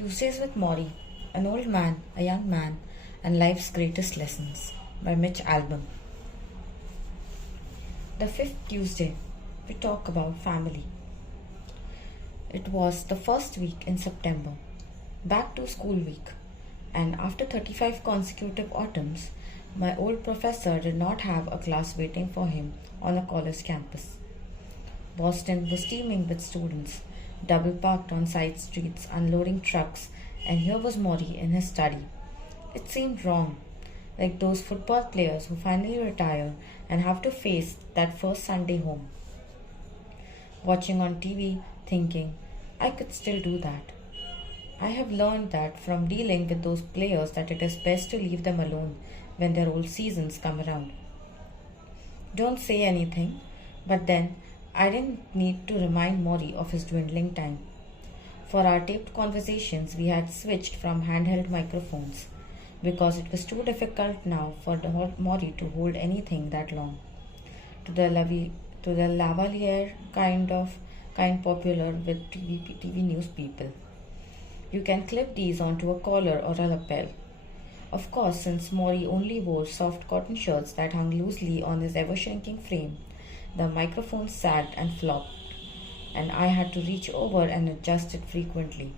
Tuesdays with Morrie, An Old Man, a Young Man, and Life's Greatest Lessons by Mitch Albom. The fifth Tuesday, we talk about family. It was the first week in September, back to school week, and after 35 consecutive autumns, my old professor did not have a class waiting for him on a college campus. Boston was teeming with students, double parked on side streets, unloading trucks, and here was Morrie in his study. It seemed wrong, like those football players who finally retire and have to face that first Sunday home. Watching on TV, thinking, I could still do that. I have learned that from dealing with those players that it is best to leave them alone when their old seasons come around. Don't say anything, but then I didn't need to remind Morrie of his dwindling time. For our taped conversations, we had switched from handheld microphones because it was too difficult now for Morrie to hold anything that long. To the lavalier kind popular with TV news people. You can clip these onto a collar or a lapel. Of course, since Morrie only wore soft cotton shirts that hung loosely on his ever-shrinking frame, the microphone sagged and flopped, and I had to reach over and adjust it frequently.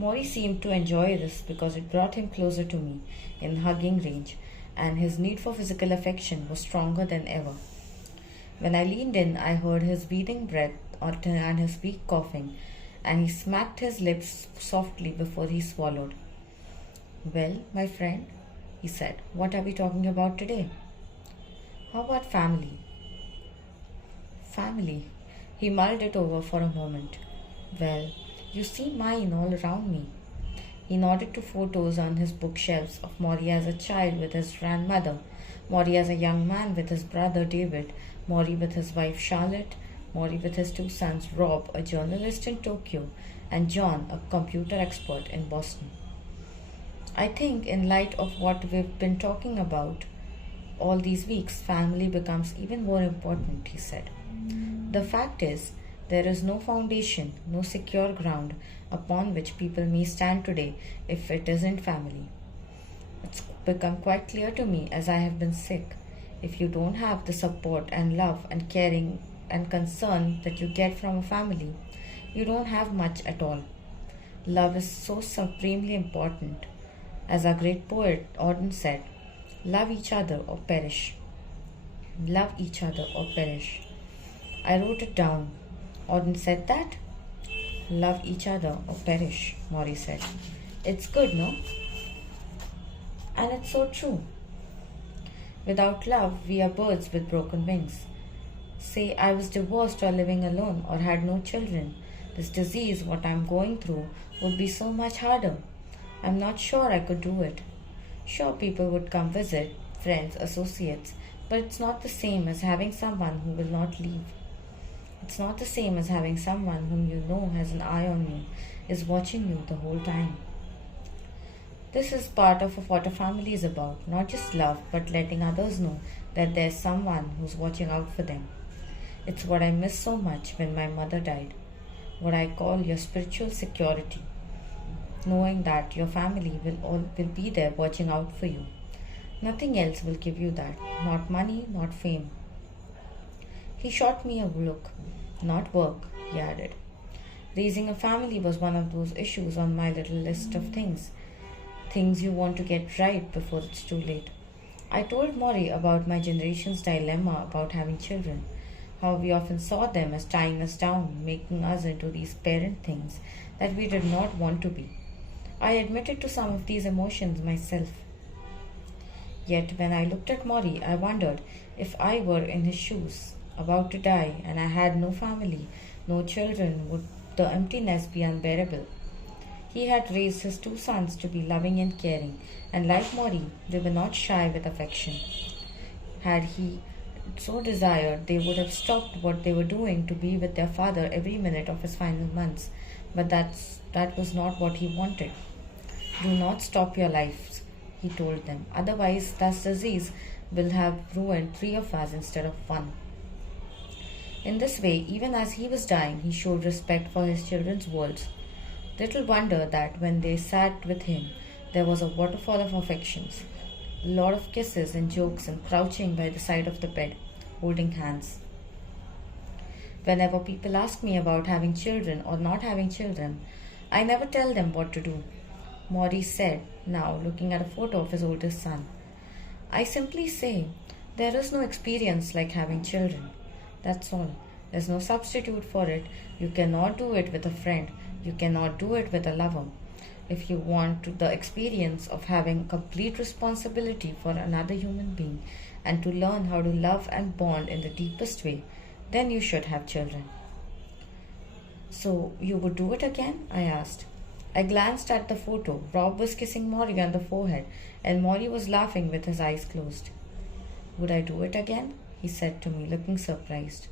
Morrie seemed to enjoy this because it brought him closer to me in hugging range, and his need for physical affection was stronger than ever. When I leaned in, I heard his breathing breath and his weak coughing, and he smacked his lips softly before he swallowed. Well, my friend, he said, what are we talking about today? How about family? Family. He mulled it over for a moment. Well, you see mine all around me. He nodded to photos on his bookshelves of Morrie as a child with his grandmother, Morrie as a young man with his brother David, Morrie with his wife Charlotte, Morrie with his two sons Rob, a journalist in Tokyo, and John, a computer expert in Boston. I think in light of what we've been talking about all these weeks, family becomes even more important, he said. The fact is, there is no foundation, no secure ground upon which people may stand today if it isn't family. It's become quite clear to me as I have been sick. If you don't have the support and love and caring and concern that you get from a family, you don't have much at all. Love is so supremely important. As our great poet Auden said, love each other or perish. Love each other or perish. I wrote it down. Auden said that? Love each other or perish, Morrie said. It's good, no? And it's so true. Without love, we are birds with broken wings. Say I was divorced or living alone or had no children. This disease, what I'm going through, would be so much harder. I'm not sure I could do it. Sure, people would come visit, friends, associates, but it's not the same as having someone who will not leave. It's not the same as having someone whom you know has an eye on you, is watching you the whole time. This is part of what a family is about, not just love, but letting others know that there's someone who's watching out for them. It's what I miss so much when my mother died, what I call your spiritual security, knowing that your family will be there watching out for you. Nothing else will give you that, not money, not fame. He shot me a look. Not work, he added. Raising a family was one of those issues on my little list of things you want to get right before it's too late. I told Morrie about my generation's dilemma about having children, how we often saw them as tying us down, making us into these parent things that we did not want to be. I admitted to some of these emotions myself. Yet when I looked at Morrie, I wondered if I were in his shoes, about to die, and I had no family, no children, would the emptiness be unbearable? He had raised his two sons to be loving and caring, and like Morrie, they were not shy with affection. Had he so desired, they would have stopped what they were doing to be with their father every minute of his final months, but that was not what he wanted. Do not stop your lives, he told them, otherwise this disease will have ruined 3 of us instead of 1. In this way, even as he was dying, he showed respect for his children's worlds. Little wonder that when they sat with him, there was a waterfall of affections, a lot of kisses and jokes and crouching by the side of the bed, holding hands. Whenever people ask me about having children or not having children, I never tell them what to do. Morrie said, now looking at a photo of his oldest son. I simply say, there is no experience like having children. That's all. There's no substitute for it. You cannot do it with a friend. You cannot do it with a lover. If you want the experience of having complete responsibility for another human being and to learn how to love and bond in the deepest way, then you should have children. So, you would do it again? I asked. I glanced at the photo. Rob was kissing Morrie on the forehead, and Morrie was laughing with his eyes closed. Would I do it again? He said to me, looking surprised.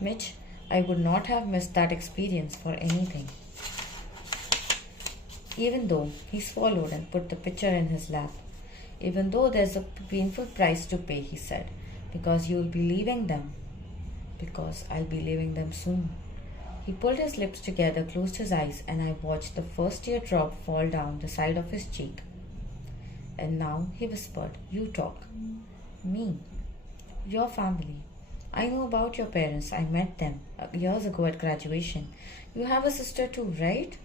Mitch, I would not have missed that experience for anything. Even though he swallowed and put the picture in his lap. Even though there's a painful price to pay, he said, because you'll be leaving them. Because I'll be leaving them soon. He pulled his lips together, closed his eyes, and I watched the first teardrop fall down the side of his cheek. And now, he whispered, you talk. Me. Your family. I know about your parents. I met them years ago at graduation. You have a sister too, right?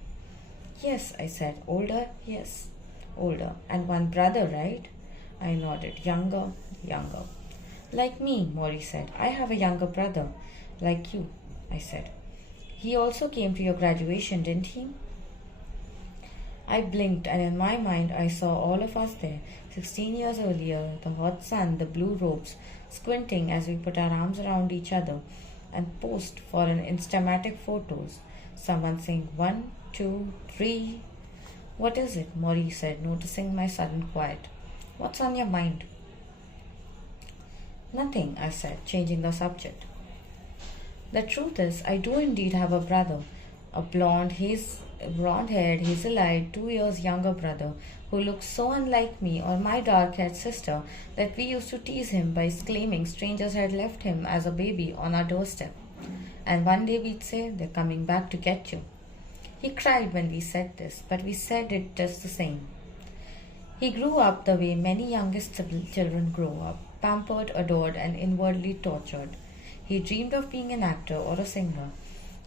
Yes, I said. Older? Yes. Older. And one brother, right? I nodded. Younger? Younger. Like me, Morrie said. I have a younger brother. Like you, I said. He also came to your graduation, didn't he? I blinked, and in my mind I saw all of us there, 16 years earlier, the hot sun, the blue robes, squinting as we put our arms around each other and posed for an Instamatic photos. Someone saying 1, 2, 3. What is it? Morrie said, noticing my sudden quiet. What's on your mind? Nothing, I said, changing the subject. The truth is, I do indeed have a brother, a blonde-haired, hazel-eyed, 2 years younger brother who looks so unlike me or my dark-haired sister that we used to tease him by claiming strangers had left him as a baby on our doorstep. And one day we'd say, they're coming back to get you. He cried when we said this, but we said it just the same. He grew up the way many youngest children grow up, pampered, adored, and inwardly tortured. He dreamed of being an actor or a singer.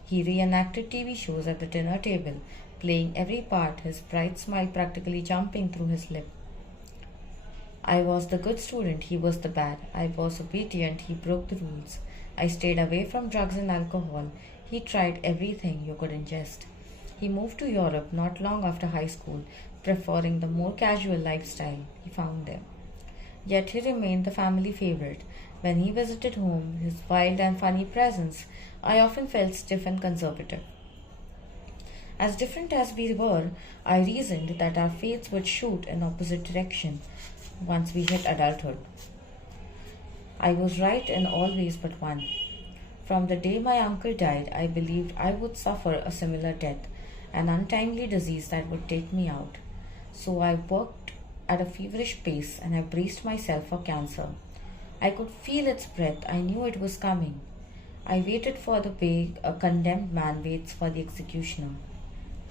He reenacted TV shows at the dinner table, playing every part, his bright smile practically jumping through his lip. I was the good student, he was the bad. I was obedient, he broke the rules. I stayed away from drugs and alcohol. He tried everything you could ingest. He moved to Europe not long after high school, preferring the more casual lifestyle he found there. Yet he remained the family favorite. When he visited home, his wild and funny presence, I often felt stiff and conservative. As different as we were, I reasoned that our fates would shoot in opposite direction once we hit adulthood. I was right in all ways but one. From the day my uncle died, I believed I would suffer a similar death, an untimely disease that would take me out. So I worked at a feverish pace and I braced myself for cancer. I could feel its breath. I knew it was coming. I waited for the way a condemned man waits for the executioner.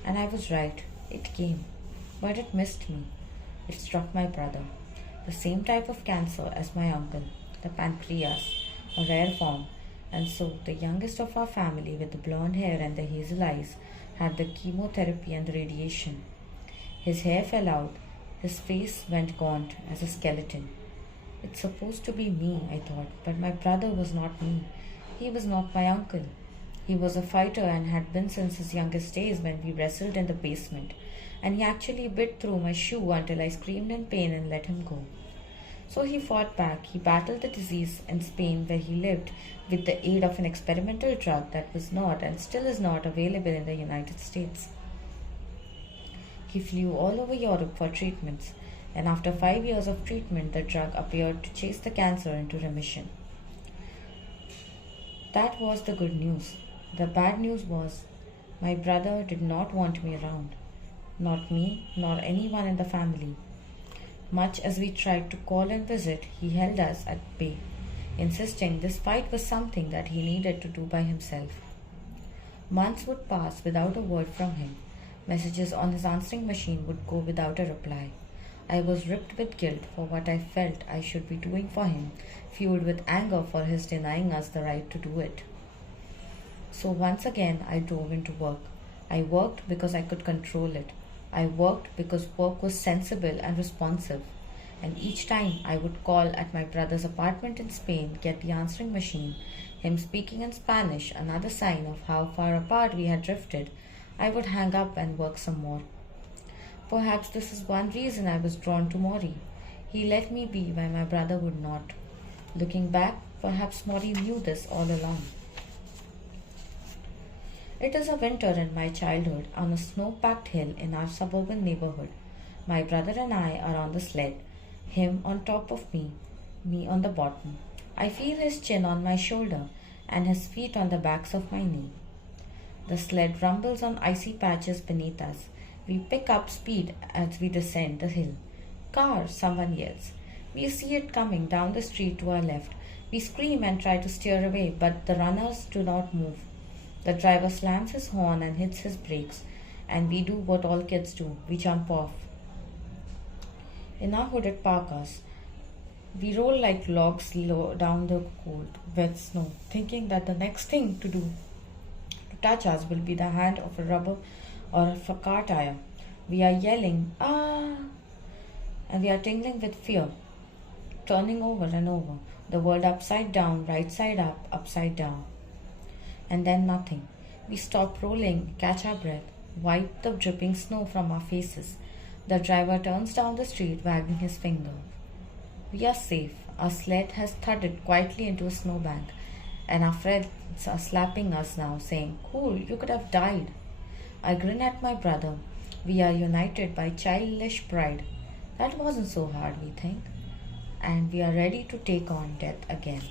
And I was right. It came. But it missed me. It struck my brother. The same type of cancer as my uncle, the pancreas, a rare form. And so the youngest of our family with the blonde hair and the hazel eyes had the chemotherapy and the radiation. His hair fell out. His face went gaunt as a skeleton. It's supposed to be me, I thought, but my brother was not me. He was not my uncle. He was a fighter and had been since his youngest days when we wrestled in the basement, and he actually bit through my shoe until I screamed in pain and let him go. So he fought back. He battled the disease in Spain where he lived with the aid of an experimental drug that was not and still is not available in the United States. He flew all over Europe for treatments, and after 5 years of treatment, the drug appeared to chase the cancer into remission. That was the good news. The bad news was, my brother did not want me around. Not me, nor anyone in the family. Much as we tried to call and visit, he held us at bay, insisting this fight was something that he needed to do by himself. Months would pass without a word from him. Messages on his answering machine would go without a reply. I was ripped with guilt for what I felt I should be doing for him, fueled with anger for his denying us the right to do it. So once again, I drove into work. I worked because I could control it. I worked because work was sensible and responsive. And each time I would call at my brother's apartment in Spain, get the answering machine, him speaking in Spanish, another sign of how far apart we had drifted, I would hang up and work some more. Perhaps this is one reason I was drawn to Morrie. He let me be where my brother would not. Looking back, perhaps Morrie knew this all along. It is a winter in my childhood on a snow-packed hill in our suburban neighborhood. My brother and I are on the sled, him on top of me on the bottom. I feel his chin on my shoulder and his feet on the backs of my knee. The sled rumbles on icy patches beneath us. We pick up speed as we descend the hill. "Car!" someone yells. We see it coming down the street to our left. We scream and try to steer away, but the runners do not move. The driver slams his horn and hits his brakes, and we do what all kids do. We jump off. In our hooded parkas, we roll like logs down the cold, wet snow, thinking that the next thing to do to touch us will be the hand of a rubber or of a car tire. We are yelling, "Ah!" and we are tingling with fear, turning over and over, the world upside down, right side up, upside down. And then nothing. We stop rolling, catch our breath, wipe the dripping snow from our faces. The driver turns down the street, wagging his finger. We are safe. Our sled has thudded quietly into a snowbank, and our friends are slapping us now, saying, "Cool, you could have died." I grin at my brother. We are united by childish pride. That wasn't so hard, we think. And we are ready to take on death again.